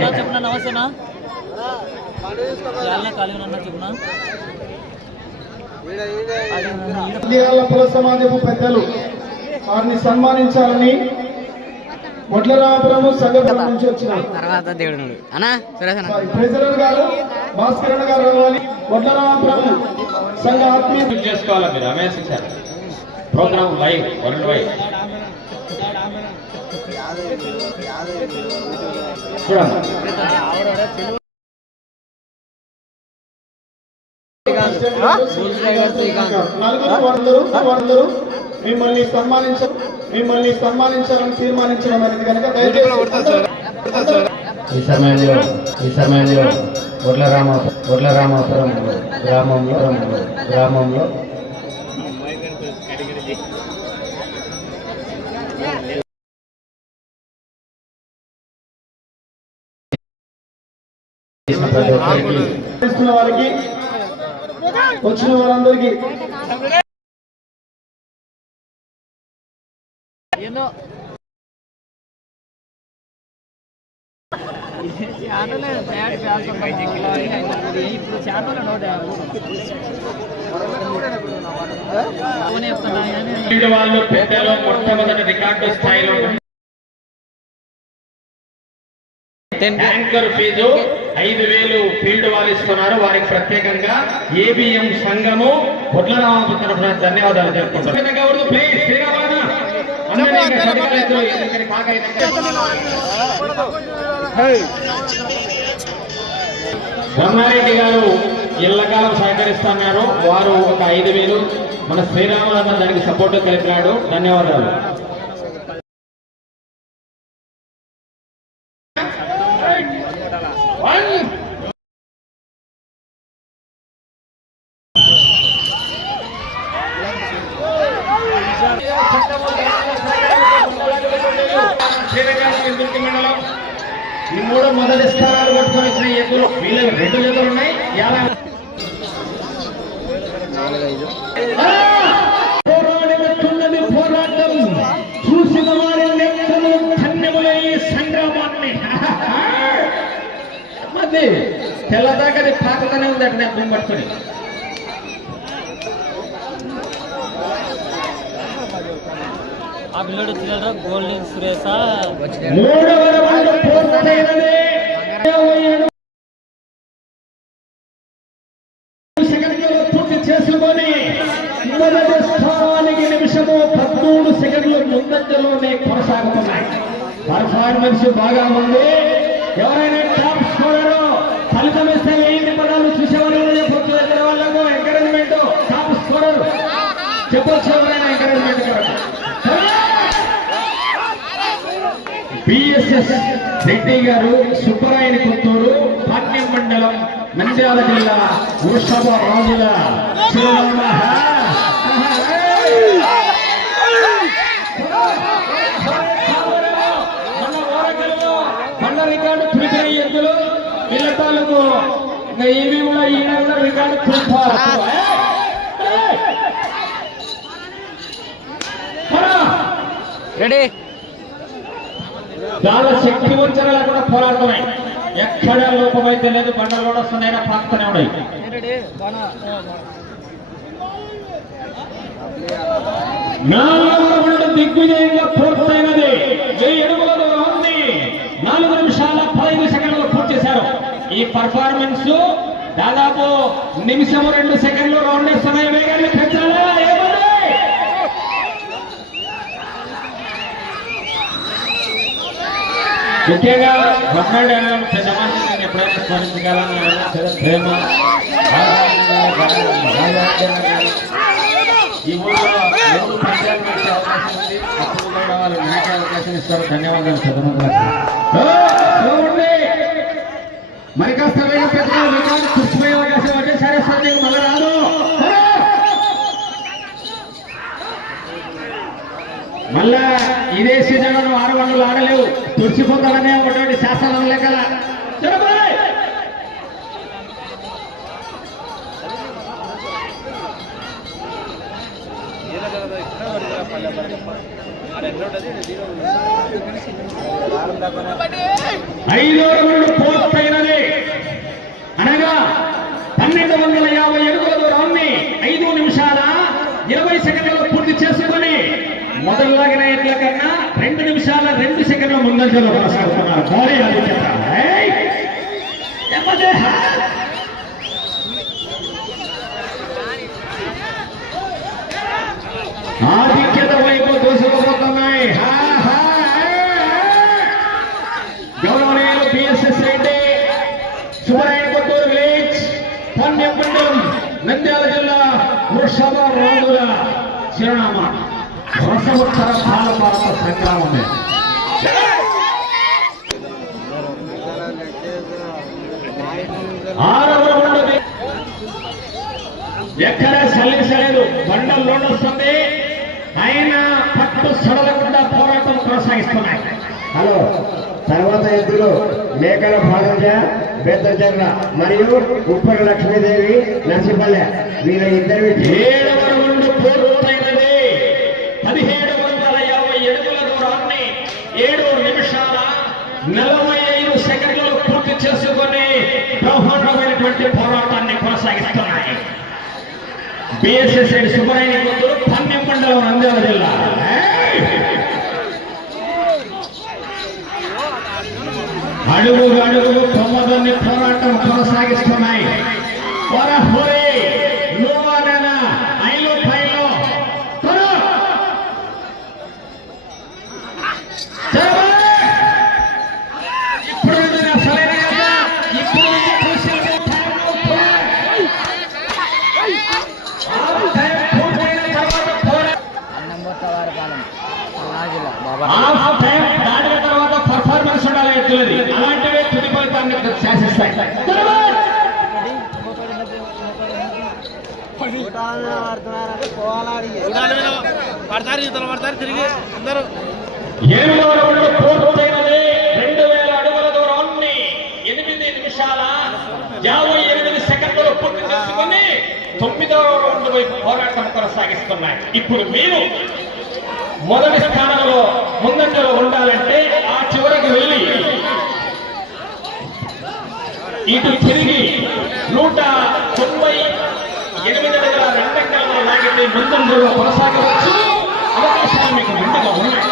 నా చెప్పునా నమస్తేనా? కుల సమాజము పెద్దలు వారిని సన్మానించాలని మొట్లరాపురము సంఘం నుంచి వచ్చిన తర్వాత దేవుడు ప్రెసిడెంట్ గారు భాస్కరణ గారు రావాలి సంఘ ఆత్మీయ చేసుకోవాలి మీరు? Ramesh sir programme live worldwide. మిమ్మల్ని సన్మానించ మిమ్మల్ని సన్మానించాలని తీర్మానించడం అనేది కనుక ఈ సమయంలో ఈ సమయంలో ఒడ్ల రామ ఒడ్ల రామాపురం గ్రామంలో గ్రామంలో ఇస్తున్న వారికి వచ్చిన వారందరికీ ఇప్పుడు ఫీల్డ్ వాళ్ళు పెద్దలు మొట్టమొదటి రికార్డు స్థాయిలో ట్యాంకర్ ఫీజు ఐదు వేలు ఫీల్డ్ వాళ్ళు ఇస్తున్నారు వారికి ప్రత్యేకంగా ఏబిఎం సంఘము పొట్లరామ తరఫున ధన్యవాదాలు తెలుపుకుంటారు ప్లీజ్ అయితే- బ్రహ్మారెడ్డి గారు ఇళ్ళకాలం సహకరిస్తున్నారు. వారు ఒక ఐదు వేలు మన శ్రీరామన్న దానికి సపోర్ట్ కలిపినాడు. ధన్యవాదాలు మండలం ఈ మూడు మొదటి స్థానాలు పట్టుకొని వచ్చిన ఎద్దులు వీళ్ళకి రెండు జతలు ఉన్నాయి. ఎలా ఆ! పోరాటం. చూసిన వారి లెక్కలు సంగ్రామాన్ని. తెల్లదాకా పాతగానే ఉందట నేను పట్టుకొని పిల్లడు వచ్చినాడు గోల్డెన్ సురేషా చేసుకొని మొదటి స్థానానికి నిమిషము పదమూడు సెకండ్లు ముందంజలోనే కొనసాగుతున్నాయి పర్ఫార్మెన్స్ బాగా ఉంది ఎవరైనా టాప్ స్కోరర్ ఫలితం ఇస్తే ఏంటి పదాలు చూసేవారు వాళ్ళకు ఎంకరేజ్మెంట్ టాప్ స్కోరర్ చెప్పొచ్చు ఎవరైనా ఎంకరేజ్మెంట్ కాబట్టి బిఎస్ఎస్ రెడ్డి గారు సుబ్బరాయన కొత్తూరు పాట్యం మండలం నంద్యాల జిల్లా వృషభ రాజుల రికార్డు వీళ్ళ తాలూకు ఇవి కూడా రికార్డు చూపాలి రెడీ చాలా శక్తి వంచన లేకుండా పోరాడుతున్నాయి ఎక్కడ లోపమైతే లేదు బండలు కూడా వస్తున్నాయి పాకుతూనే ఉన్నాయి. దిగ్విజయంగా పూర్తయినది. వెయ్యి అడుగుల దూరం ఉంది నాలుగు నిమిషాల పదహైదు సెకండ్లు పూర్తి చేశారు. ఈ పర్ఫార్మెన్స్ దాదాపు నిమిషం రెండు సెకండ్లు రౌండ్ సమయ వేగాన్ని పెంచాలా? ఏమో ముఖ్యంగా బ్రహ్మాండ పెద్ద మనిషిని ఎప్పుడైనా స్మరించగలను? ప్రేమ ఈ ఊళ్ళో ఎవరు పంచాయతీ అవకాశం ఉంది అప్పుడు కూడా వాళ్ళు నాకే అవకాశం ఇస్తారు. ధన్యవాదాలు చదువుకుంటున్నారు తుడిచిపోతాడనే ఒకటి శాసనం లెక్కల ఐదు ఐదో పూర్తయినది. అనగా పన్నెండు వందల యాభై అడుగుల దూరాన్ని ఐదు నిమిషాల ఇరవై సెకండ్లలో పూర్తి చేసుకుని మొదలులాగిన ఎట్ల కన్నా రెండు నిమిషాల రెండు సెకండ్ల ముందంజలో కొనసాగుతున్నారు భారీ ఆధిక్యత ఆధిక్యత వైపు దూసుకుపోతున్నాయి. గౌరవనీయులు పిఎస్ఎస్ రెడ్డి సుబ్బరాయణ కొత్తూరు విలేజ్ పన్నెండు నంద్యాల జిల్లా వృషభ రాజుల చిరునామా. రసోత్తర బాల భారత సంగ్రామమే ఎక్కడ సల్లించలేదు బండలు లోన్ వస్తుంది అయినా పట్టు సడలకుండా పోరాటం కొనసాగిస్తున్నాయి. హలో తర్వాత ఎద్దులు మేకల భాగంజ బెత్తచర్ల మరియు ఉప్పటి లక్ష్మీదేవి నర్సింపల్లె. వీళ్ళ ఇద్దరి నలభై ఐదు సెకండ్లు పూర్తి చేసుకుని బ్రహ్మాండమైనటువంటి పోరాటాన్ని కొనసాగిస్తున్నాయి. బిఎస్ఎస్ఐ సుబ్బరాయణ కూతురు పన్నెం మండలం నంద్యాల జిల్లా. అడుగు అడుగు తొమ్మిది పోరాటం కొనసాగిస్తున్నాయి. హాఫ్ టైం దాటిన తర్వాత పర్ఫార్మెన్స్ ఉండాలి ఎత్తులది అలాంటివే తుది ఫలితాన్ని శాసిస్తాయి. పడతారు ఇతను పడతారు తిరిగి అందరూ ఏడు రౌండ్ పూర్తయినది రెండు వేల అడుగుల దూరాన్ని ఎనిమిది నిమిషాల యాభై ఎనిమిది సెకండ్లు పూర్తి చేసుకుని తొమ్మిదవ రౌండ్ వైపు పోరాటం కొనసాగిస్తున్నాయి. ఇప్పుడు మీరు మొదటి స్థానంలో ముందంజలో ఉండాలంటే ఆ చివరికి వెళ్ళి ఇటు తిరిగి నూట తొంభై ఎనిమిది అడుగుల రెండంకలను లాగితే ముందంజలో కొనసాగవచ్చు. అవకాశాలు మీకు ముందుగా ఉన్నాయి.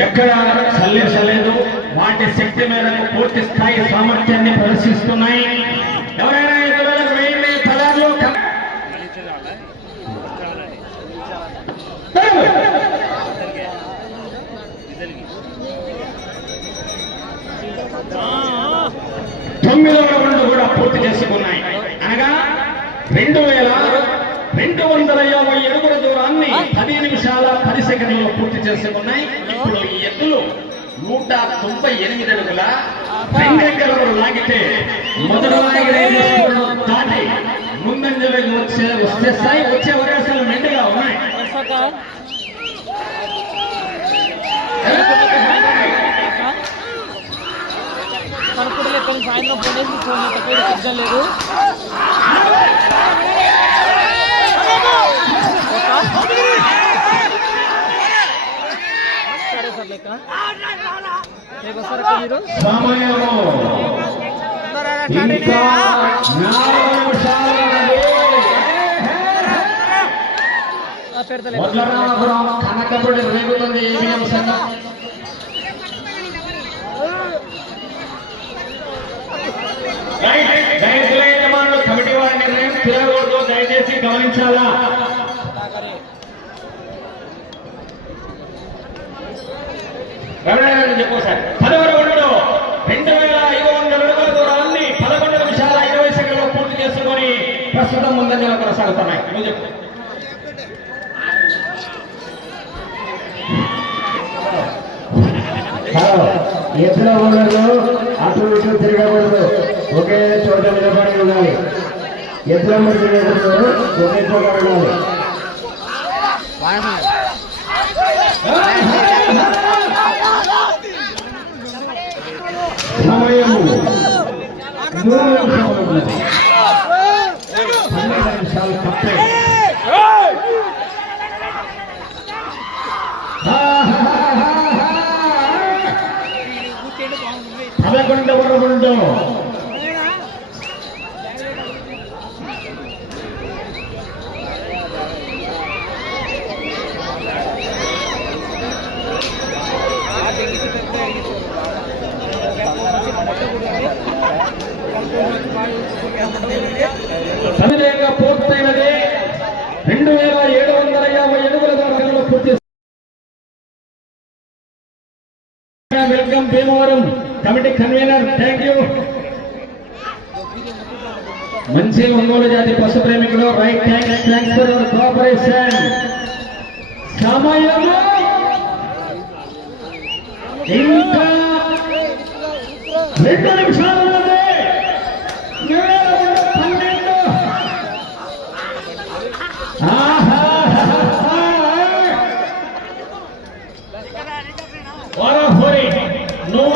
ఎక్కడ చల్లించలేదు. వాటి శక్తి మేరకు పూర్తి స్థాయి సామర్థ్యాన్ని ప్రదర్శిస్తున్నాయి. ఎవరైనా ఐదు వేలకు వెయ్యి తొమ్మిదవ రౌండ్ కూడా పూర్తి చేసుకున్నాయి. అనగా రెండు వేల రెండు వందల యాభై అడుగుల దూరాన్ని పది నిమిషాల సెకండ్లలో పూర్తి చేసుకున్నాయి ఇప్పుడు ఈ ఎద్దులు నూట తొంభై ఎనిమిది అడుగుల రెండెక్కలు లాగితే మొదటి దాటి ముందంజలోకి వచ్చే వచ్చే స్థాయి వచ్చే అవకాశాలు మెండుగా ఉన్నాయి. సాయంత్రం ఫోన్ సిగ్నల్ లేదు సరే సార్ లెక్క రేపు వస్తారా మీరు సమయము ఇంకా నాలుగు నిమిషాలు ఉన్నది. పెడతలే మొదలరామపురం కనకపుడి రేగుతుంది ఏబిఎం సంఘం రైట్, రైతుల కమిటీ వారి నిర్ణయం తిరగకూడదు దయచేసి గమనించాలా రమణారాయణ చెప్పు సార్ పదవ రౌండ్లో రెండు వేల ఐదు వందల అడుగుల దూరాన్ని పదకొండు నిమిషాల ఇరవై సెకండ్లో పూర్తి చేసుకొని ప్రస్తుతం ముందంజలో కొనసాగుతున్నాయి. నువ్వు చెప్పు. ఎద్దుల ఊళ్ళలో అటు ఇటు తిరగకూడదు. ఒకే చోట నిలబడి ఉండాలి. మధ్య ఎదురు ఒకే చోట ఉండాలి. పన్నెండు నిమిషాలు తప్పే పదకొండవ రౌండ్ సమయంగా పూర్తయినది రెండు వేల ఏడు వందల యాభై అడుగుల దూరంలో పూర్తి welcome Bhimavaram committee convener thank you మంచి ఒంగోలు జాతి పశు ప్రేమికులు రైట్ థ్యాంక్స్ కోఆపరేషన్ సమయం ఇంకా రెండు నిమిషాలు పన్నెండు నువ్వు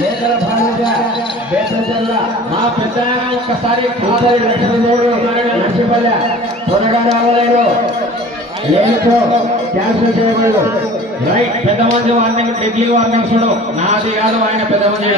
మేకల భారత బేసల్ల మా పెద్ద ఒక్కసారి కూతురి లక్ష్మణుడు నరసింహల్య త్వరగా రావలేదు లేనితో క్యాన్సిల్ చేయబడదు రైట్ పెద్ద మంది వార్నింగ్ డెడ్లీ వార్నింగ్ చూడు. నాది కాదు ఆయన పెద్ద మంది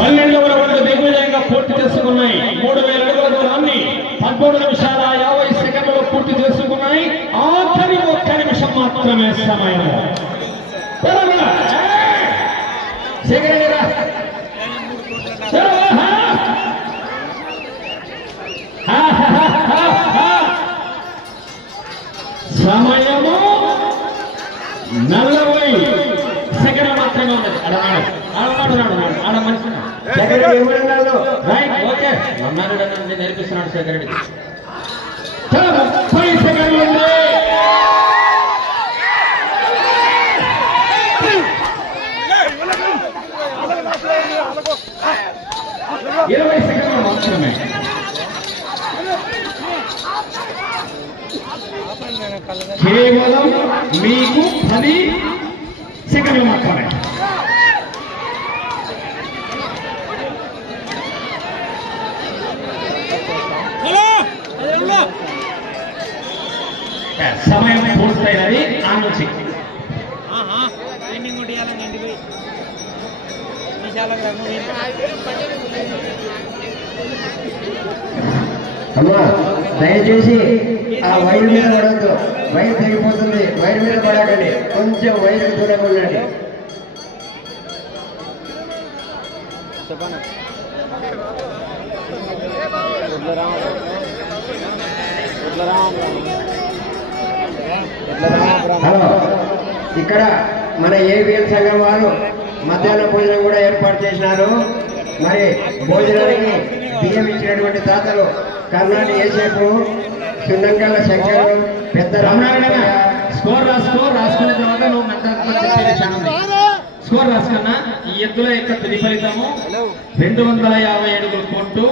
పన్నెండవ రౌండ్ దిగ్విజయంగా పూర్తి చేసుకున్నాయి. మూడు వేల అడుగుల దూరాన్ని పదమూడు నిమిషాల యాభై సెకండ్లు పూర్తి చేసుకున్నాయి. ఆఖరి ఒక్క నిమిషం మాత్రమే సమయం. సమయము నలభై సెకండ్ మాత్రమే ఉన్నది. అడగాడు. అడగాడు. ఆడ మనిషి రైట్ ఓకే. నేర్పిస్తున్నాడు శేఖర్ రెడ్డి ముప్పై సెకండ్లు ఇరవై సెకండ్లు మాత్రమే. కేవలం మీకు పది సెకండ్లు మాత్రమే. సమయం పూర్తయినది. ఆ నుంచి అమ్మా దయచేసి ఆ వైర్ మీద పడద్దు. వైర్ తెగిపోతుంది వైర్ మీద పడకండి. కొంచెం వైర్ దూరంగా ఉండండి. హలో. ఇక్కడ మన ఏబిఎల్ సంఘం వారు మధ్యాహ్న భోజనం కూడా ఏర్పాటు చేసినారు. మరి భోజనానికి బియ్యం ఇచ్చినటువంటి తాతలు కర్ణాటి ఏసేపు సున్నంకల్ల శంకర్ పెద్ద రమణారాయణ రామనారాయణ స్కోర్ రాసుకో రాసుకున్న తర్వాత నువ్వు. స్కోర్. రాసుకున్నా ఈ ఎత్తుల యొక్క తుది ఫలితము. రెండు వందల యాభై అడుగులు కొట్టు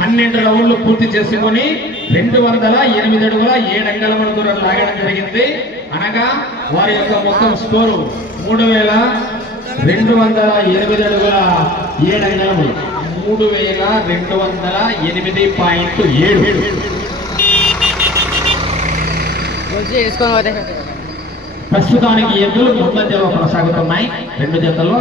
పన్నెండు రౌండ్లు పూర్తి చేసుకుని రెండు వందల ఎనిమిది అడుగుల ఏడు అంగళముల దూరం లాగడం జరిగింది. అనగా వారి యొక్క మొత్తం స్కోరు మూడు వేల రెండు వందల ఎనిమిది అడుగుల ఏడు అంగళములు మూడు వేల రెండు వందల ఎనిమిది పాయింట్ ఏడు. ప్రస్తుతానికి ఎద్దులు ముందంజలో కొనసాగుతున్నాయి. రెండు జతల్లో